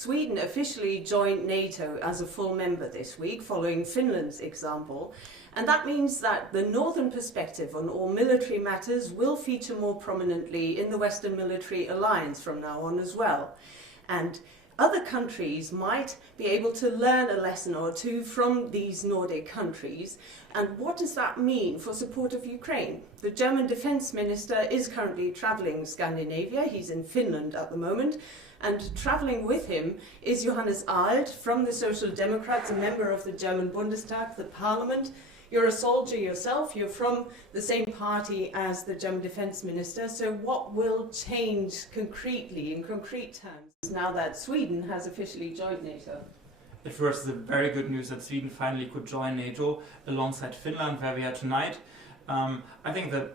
Sweden officially joined NATO as a full member this week, following Finland's example. And that means that the northern perspective on all military matters will feature more prominently in the Western military alliance from now on as well. And other countries might be able to learn a lesson or two from these Nordic countries. And what does that mean for support of Ukraine? The German Defense Minister is currently travelling Scandinavia. He's in Finland at the moment. And travelling with him is Johannes Arlt from the Social Democrats, a member of the German Bundestag, the parliament. You're a soldier yourself, you're from the same party as the German Defense Minister, so what will change concretely, in concrete terms, now that Sweden has officially joined NATO? At first, it's very good news that Sweden finally could join NATO alongside Finland, where we are tonight. I think the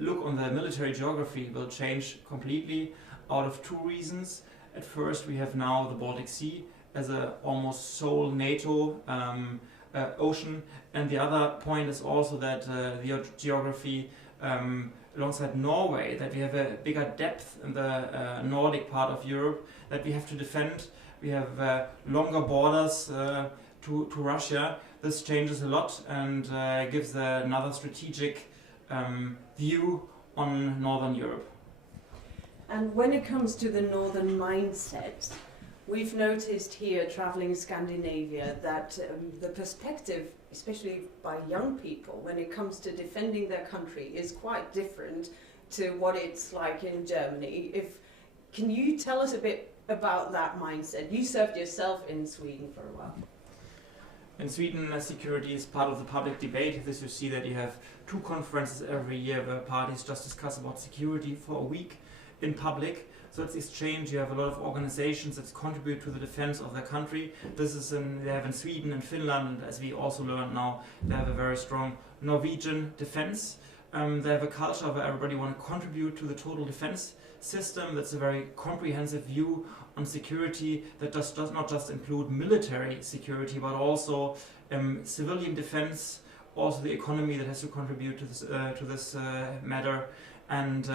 look on the military geography will change completely out of two reasons. At first, we have now the Baltic Sea as a almost sole NATO ocean, and the other point is also that the geography alongside Norway, that we have a bigger depth in the Nordic part of Europe that we have to defend. We have longer borders to Russia. This changes a lot and gives another strategic view on Northern Europe. And when it comes to the northern mindset, we've noticed here, travelling Scandinavia, that the perspective, especially by young people, when it comes to defending their country, is quite different to what it's like in Germany. Can you tell us a bit about that mindset? You served yourself in Sweden for a while. In Sweden, security is part of the public debate. This you see that you have two conferences every year where parties just discuss about security for a week in public. So it's exchange. You have a lot of organizations that contribute to the defense of their country. This is they have in Sweden and Finland, and as we also learned now, they have a very strong Norwegian defense. They have a culture where everybody wants to contribute to the total defense system. That's a very comprehensive view on security that does not just include military security, but also civilian defense, also the economy that has to contribute to this matter. And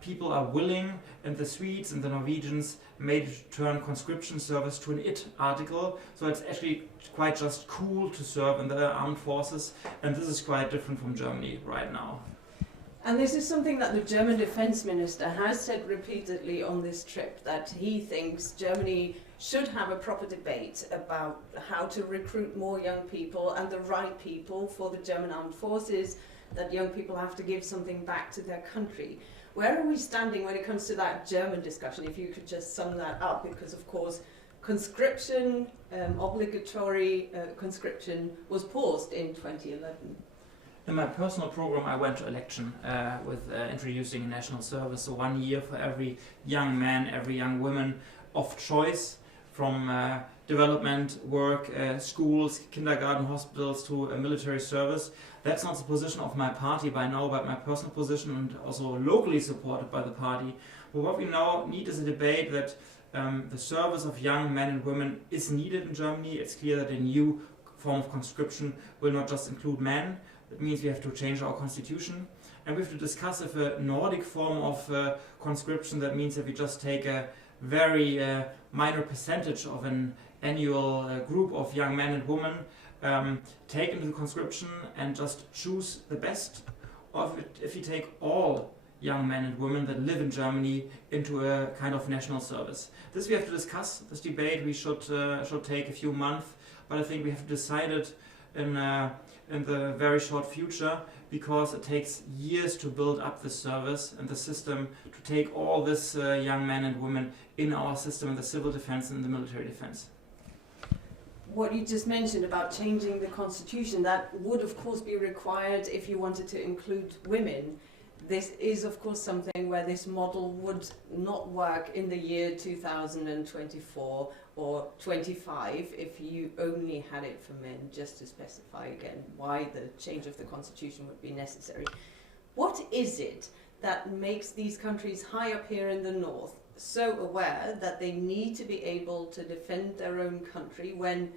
people are willing, and the Swedes and the Norwegians made turn conscription service to an IT article, so it's actually quite just cool to serve in the armed forces, and this is quite different from Germany right now. And this is something that the German Defense Minister has said repeatedly on this trip, that he thinks Germany should have a proper debate about how to recruit more young people and the right people for the German armed forces, that young people have to give something back to their country. Where are we standing when it comes to that German discussion, if you could just sum that up? Because, of course, conscription, obligatory conscription was paused in 2011. In my personal program, I went to election with introducing a national service, so 1 year for every young man, every young woman of choice, from development, work, schools, kindergarten, hospitals to a military service. That's not the position of my party by now, but my personal position, and also locally supported by the party. But what we now need is a debate that the service of young men and women is needed in Germany. It's clear that a new form of conscription will not just include men. That means we have to change our constitution. And we have to discuss if a Nordic form of conscription, that means that we just take a very minor percentage of an annual group of young men and women take into the conscription and just choose the best, or if you take all young men and women that live in Germany into a kind of national service. This we have to discuss. This debate we should take a few months, but I think we have to decide it in the very short future, because it takes years to build up the service and the system to take all this young men and women in our system, in the civil defense and the military defense. What you just mentioned about changing the constitution, that would of course be required if you wanted to include women. This is of course something where this model would not work in the year 2024 or 25 if you only had it for men, just to specify again why the change of the constitution would be necessary. What is it that makes these countries high up here in the north so aware that they need to be able to defend their own country, when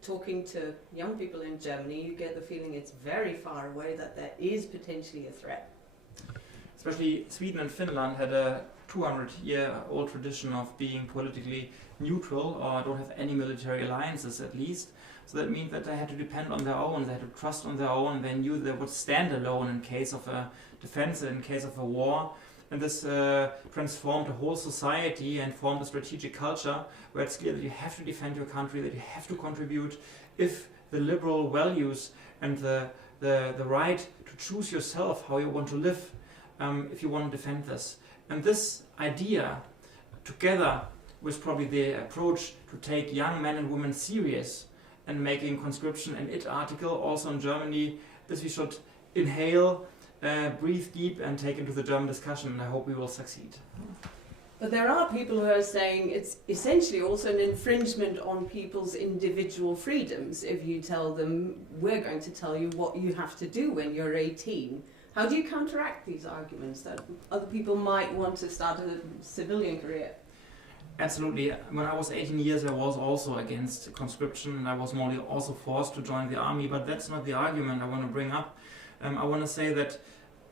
talking to young people in Germany you get the feeling it's very far away, that there is potentially a threat? Especially Sweden and Finland had a 200-year-old tradition of being politically neutral, or don't have any military alliances at least. So that means that they had to depend on their own, they had to trust on their own, they knew they would stand alone in case of a defense, in case of a war. And this transformed the whole society and formed a strategic culture where it's clear that you have to defend your country, that you have to contribute if the liberal values and the right to choose yourself how you want to live, if you want to defend this. And this idea, together with probably the approach to take young men and women serious and making conscription an IT article also in Germany, this we should inhale, breathe deep and take into the German discussion, and I hope we will succeed. But there are people who are saying it's essentially also an infringement on people's individual freedoms if you tell them, we're going to tell you what you have to do when you're 18. How do you counteract these arguments that other people might want to start a civilian career? Absolutely. When I was 18 years, I was also against conscription, and I was more also forced to join the army, but that's not the argument I want to bring up. I want to say that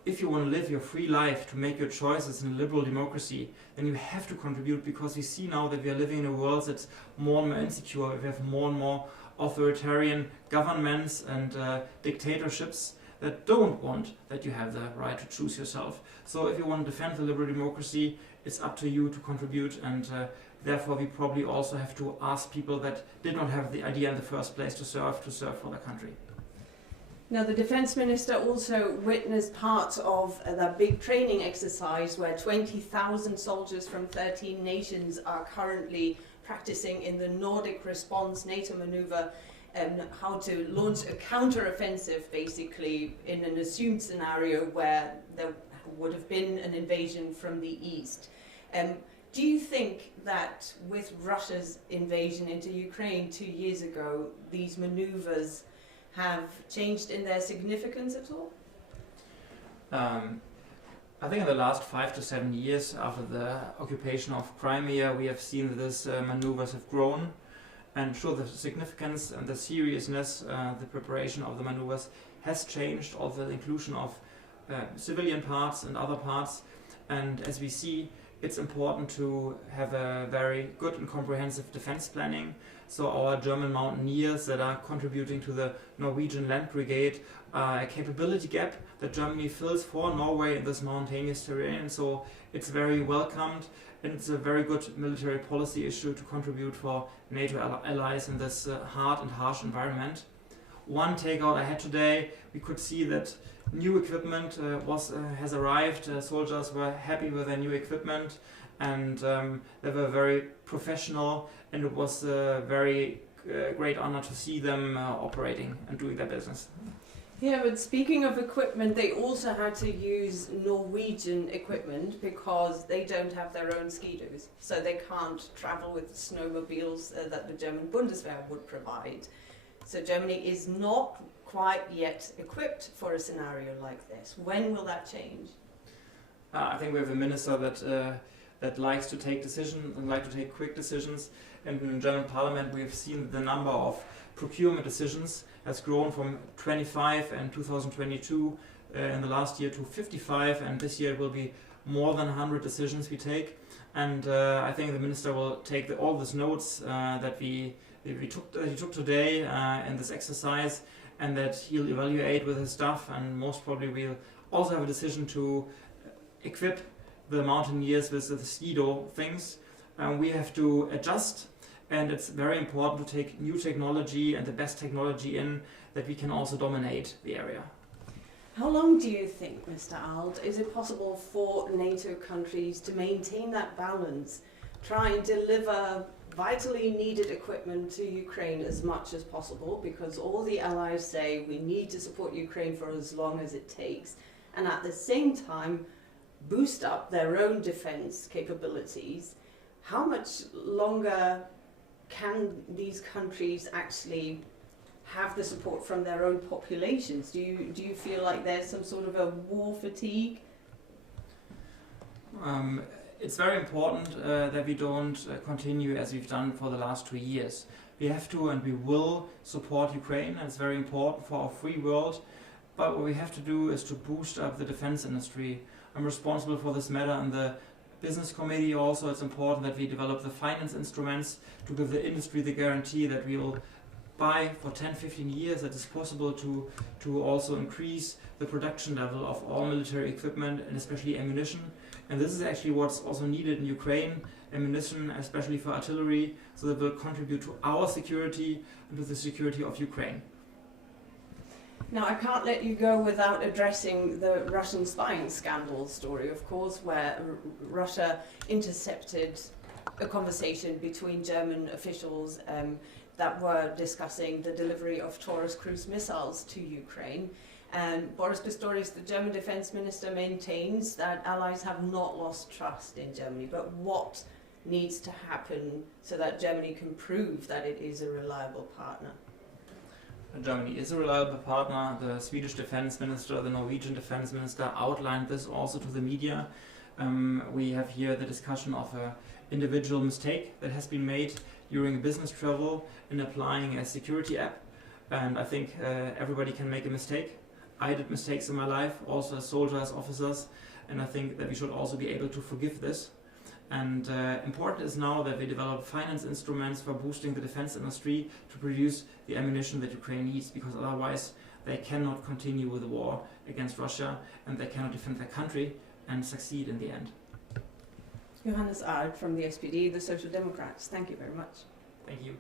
if you want to live your free life, to make your choices in a liberal democracy, then you have to contribute, because we see now that we are living in a world that's more and more insecure. We have more and more authoritarian governments and dictatorships that don't want that you have the right to choose yourself. So if you want to defend the liberal democracy, it's up to you to contribute, and therefore we probably also have to ask people that did not have the idea in the first place to serve for their country. Now, the Defense Minister also witnessed part of the big training exercise where 20,000 soldiers from 13 nations are currently practicing in the Nordic response NATO maneuver, how to launch a counter-offensive basically in an assumed scenario where there would have been an invasion from the east. Do you think that with Russia's invasion into Ukraine 2 years ago, these maneuvers have changed in their significance at all? I think in the last 5 to 7 years after the occupation of Crimea, we have seen that these maneuvers have grown. And sure, the significance and the seriousness, the preparation of the maneuvers has changed, also the inclusion of civilian parts and other parts. And as we see, it's important to have a very good and comprehensive defense planning. So our German mountaineers that are contributing to the Norwegian Land Brigade are a capability gap that Germany fills for Norway in this mountainous terrain. So it's very welcomed, and it's a very good military policy issue to contribute for NATO allies in this hard and harsh environment. One takeout I had today, we could see that new equipment has arrived. Soldiers were happy with their new equipment, and they were very professional, and it was a very great honor to see them operating and doing their business. Yeah, but speaking of equipment, they also had to use Norwegian equipment because they don't have their own ski-doos, so they can't travel with snowmobiles that the German Bundeswehr would provide. So Germany is not quite yet equipped for a scenario like this. When will that change? I think we have a minister that likes to take decisions and like to take quick decisions. And in the German Parliament, we have seen the number of procurement decisions has grown from 25 in 2022 in the last year to 55, and this year it will be more than 100 decisions we take. And I think the minister will take all these notes that he took today in this exercise, and that he'll evaluate with his staff, and most probably we'll also have a decision to equip the mountaineers with the ski-do things. We have to adjust, and it's very important to take new technology and the best technology in that we can also dominate the area. How long do you think, Mr. Arlt, is it possible for NATO countries to maintain that balance, try and deliver vitally needed equipment to Ukraine as much as possible, because all the allies say we need to support Ukraine for as long as it takes, and at the same time boost up their own defense capabilities? How much longer can these countries actually have the support from their own populations? Do you feel like there's some sort of a war fatigue? It's very important that we don't continue as we've done for the last 2 years. We have to and we will support Ukraine, and it's very important for our free world. But what we have to do is to boost up the defense industry. I'm responsible for this matter in the business committee also, it's important that we develop the finance instruments to give the industry the guarantee that we will buy for 10-15 years, that it's possible to also increase the production level of all military equipment and especially ammunition. And this is actually what's also needed in Ukraine, ammunition, especially for artillery, so that will contribute to our security and to the security of Ukraine. Now, I can't let you go without addressing the Russian spying scandal story, of course, where Russia intercepted a conversation between German officials that were discussing the delivery of Taurus cruise missiles to Ukraine. And Boris Pistorius, the German Defense Minister, maintains that allies have not lost trust in Germany. But what needs to happen so that Germany can prove that it is a reliable partner? Germany is a reliable partner. The Swedish Defense Minister, the Norwegian Defense Minister outlined this also to the media. We have here the discussion of an individual mistake that has been made during a business travel in applying a security app. And I think everybody can make a mistake. I did mistakes in my life, also as soldiers, officers, and I think that we should also be able to forgive this. And important is now that we develop finance instruments for boosting the defense industry to produce the ammunition that Ukraine needs, because otherwise they cannot continue with the war against Russia and they cannot defend their country and succeed in the end. Johannes Arlt from the SPD, the Social Democrats. Thank you very much. Thank you.